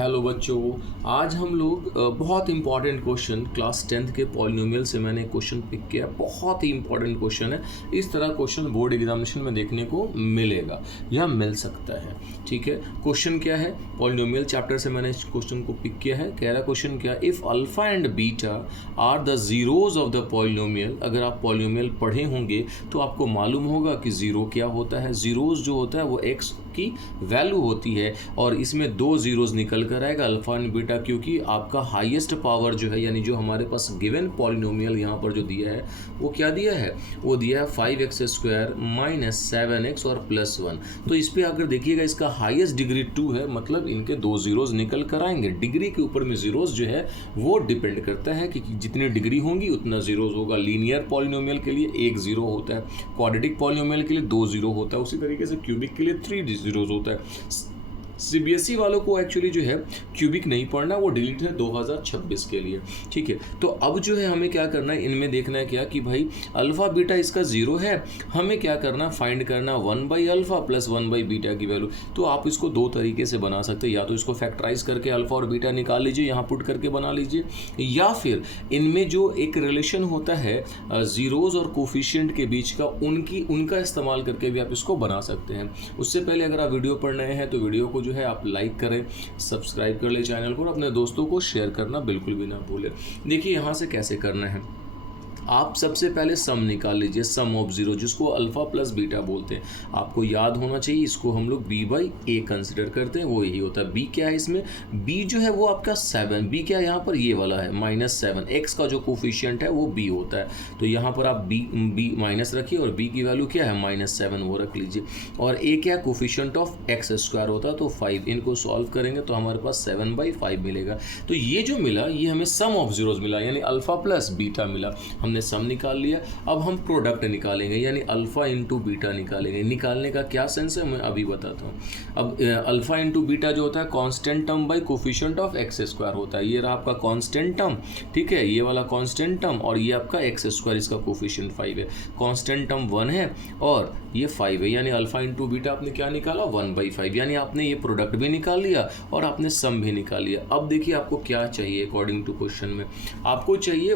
Hello बच्चों, आज हम लोग बहुत इंपॉर्टेंट क्वेश्चन क्लास 10th के पॉलिनोमियल से मैंने क्वेश्चन पिक किया। बहुत ही इंपॉर्टेंट क्वेश्चन है। इस तरह क्वेश्चन बोर्ड एग्जामिनेशन में देखने को मिलेगा या मिल सकता है। ठीक है, क्वेश्चन क्या है? पॉलिनोमियल चैप्टर से मैंने इस क्वेश्चन को पिक किया है। कह रहा क्वेश्चन क्या, if alpha and beta are the zeros of the polynomial. अगर आप पॉलिनोमियल पढ़े होंगे तो आपको मालूम होगा कि ज़ीरो क्या होता है। ज़ीरोज़ जो होता है वो एक्स की वैल्यू होती है और इसमें दो ज़ीरोज़ निकल कर आएगा अल्फ़ा एंड बीटा, क्योंकि आपका हाईएस्ट पावर जो है यानी जो हमारे पास गिवन पॉलिनोमियल यहाँ पर जो दिया है वो क्या दिया है? वो दिया है 5x² माइनस 7x और +1। तो इस पर अगर देखिएगा इसका हाईएस्ट डिग्री 2 है, मतलब इनके दो ज़ीरोज़ निकल कर आएंगे। डिग्री के ऊपर में ज़ीरोज़ जो है वो डिपेंड करता है कि जितनी डिग्री होंगी उतना ज़ीरोज़ होगा। लीनियर पॉलिनोमियल के लिए एक ज़ीरो होता है, क्वाड्रेटिक पॉलिनोमियल के लिए दो ज़ीरो होता है, उसी तरीके से क्यूबिक के लिए 3 ज़ीरोज़ होता है। सीबीएसई वालों को एक्चुअली जो है क्यूबिक नहीं पढ़ना, वो डिलीट है 2026 के लिए। ठीक है, तो अब जो है हमें क्या करना है, इनमें देखना है क्या कि भाई अल्फ़ा बीटा इसका ज़ीरो है, हमें क्या करना, फाइंड करना 1/अल्फ़ा प्लस 1/बीटा की वैल्यू। तो आप इसको दो तरीके से बना सकते हैं, या तो इसको फैक्टराइज करके अल्फ़ा और बीटा निकाल लीजिए, यहाँ पुट करके बना लीजिए, या फिर इनमें जो एक रिलेशन होता है ज़ीरोज़ और कोफिशिएंट के बीच का, उनका इस्तेमाल करके भी आप इसको बना सकते हैं। उससे पहले अगर आप वीडियो पढ़ रहे हैं तो वीडियो को जो है आप लाइक करें, सब्सक्राइब कर ले चैनल को और अपने दोस्तों को शेयर करना बिल्कुल भी ना भूलें। देखिए यहाँ से कैसे करना है, आप सबसे पहले सम निकाल लीजिए, सम ऑफ ज़ीरो, जिसको अल्फ़ा प्लस बीटा बोलते हैं। आपको याद होना चाहिए, इसको हम लोग b/a कंसिडर करते हैं, वो यही होता है। b क्या है इसमें? b जो है वो आपका 7, b क्या है यहाँ पर? ये वाला है -7। x का जो कोफिशिएंट है वो b होता है, तो यहाँ पर आप b माइनस रखिए और b की वैल्यू क्या है? -7, वो रख लीजिए। और a क्या है? कोफिशिएंट ऑफ x² होता है, तो 5। इनको सॉल्व करेंगे तो हमारे पास 7/5 मिलेगा। तो ये जो मिला ये हमें सम ऑफ ज़ीरोज़ मिला, यानी अल्फ़ा प्लस बीटा मिला। हमने सम निकाल लिया। अब हम प्रोडक्ट निकालेंगे, यानी अल्फा इंटू बीटा निकालेंगे। निकालने का क्या सेंस है मैं अभी बताता हूँ। अब अल्फा इंटू बीटा जो होता है constant term by coefficient of x² होता है। ये रहा आपका कांस्टेंट टर्म, ठीक है, ये वाला कांस्टेंट टर्म, और ये आपका x², इसका कोफिशिएंट 5 है। कांस्टेंट टर्म 1 है और ये 5 है, यानी अल्फा इंटू बीटा आपने क्या निकाला? 1/5, यानी आपने ये प्रोडक्ट भी निकाल लिया और आपने सम भी निकाल लिया। अब देखिए आपको क्या चाहिए अकॉर्डिंग टू क्वेश्चन में, आपको चाहिए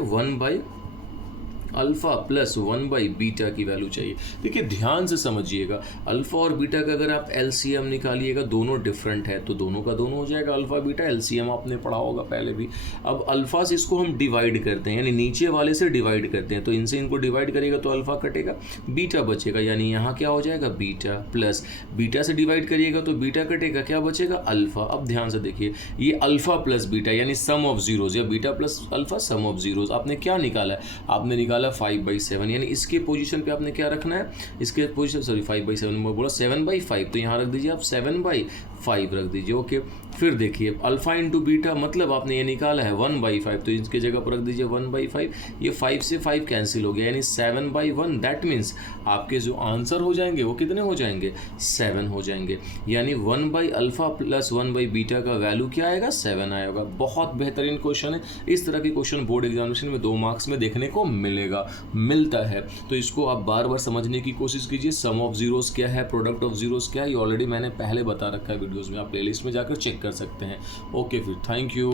1/अल्फ़ा प्लस 1/बीटा की वैल्यू चाहिए। देखिए ध्यान से समझिएगा, अल्फ़ा और बीटा का अगर आप एलसीएम निकालिएगा, दोनों डिफरेंट है तो दोनों का दोनों हो जाएगा अल्फ़ा बीटा। एलसीएम आपने पढ़ा होगा पहले भी। अब अल्फ़ा से इसको हम डिवाइड करते हैं, यानी नीचे वाले से डिवाइड करते हैं, तो इनसे इनको डिवाइड करिएगा तो अल्फ़ा कटेगा, बीटा बचेगा, यानी यहाँ क्या हो जाएगा? बीटा। प्लस बीटा से डिवाइड करिएगा तो बीटा कटेगा, क्या बचेगा? अल्फ़ा। अब ध्यान से देखिए, ये अल्फ़ा प्लस बीटा यानी सम ऑफ ज़ीरोज़, या beta plus alpha sum of zeros. आपने क्या निकाला है? आपने निकाला 5/7, यानी इसके पोजीशन पे आपने क्या रखना है? इसके पोजीशन 5/7 में बोला 7/5, तो यहाँ रख दीजिए आप 7/5 रख दीजिए। ओके, फिर देखिए अल्फ़ा इंटू बीटा, मतलब आपने ये निकाला है 1/5, तो इसके जगह पर रख दीजिए 1/5। ये 5 से 5 कैंसिल हो गया, यानी 7/1। दैट मीन्स आपके जो आंसर हो जाएंगे वो कितने हो जाएंगे? 7 हो जाएंगे, यानी 1/अल्फ़ा प्लस 1/बीटा का वैल्यू क्या आएगा? 7 आएगा। बहुत बेहतरीन क्वेश्चन है। इस तरह के क्वेश्चन बोर्ड एग्जामिनेशन में 2 मार्क्स में देखने को मिलता है, तो इसको आप बार बार समझने की कोशिश कीजिए। सम ऑफ ज़ीरोज़ क्या है, प्रोडक्ट ऑफ ज़ीरोज़ क्या है, ये ऑलरेडी मैंने पहले बता रखा है वीडियोज़ में, आप प्लेलिस्ट में जाकर चेक कर सकते हैं। ओके, फिर थैंक यू।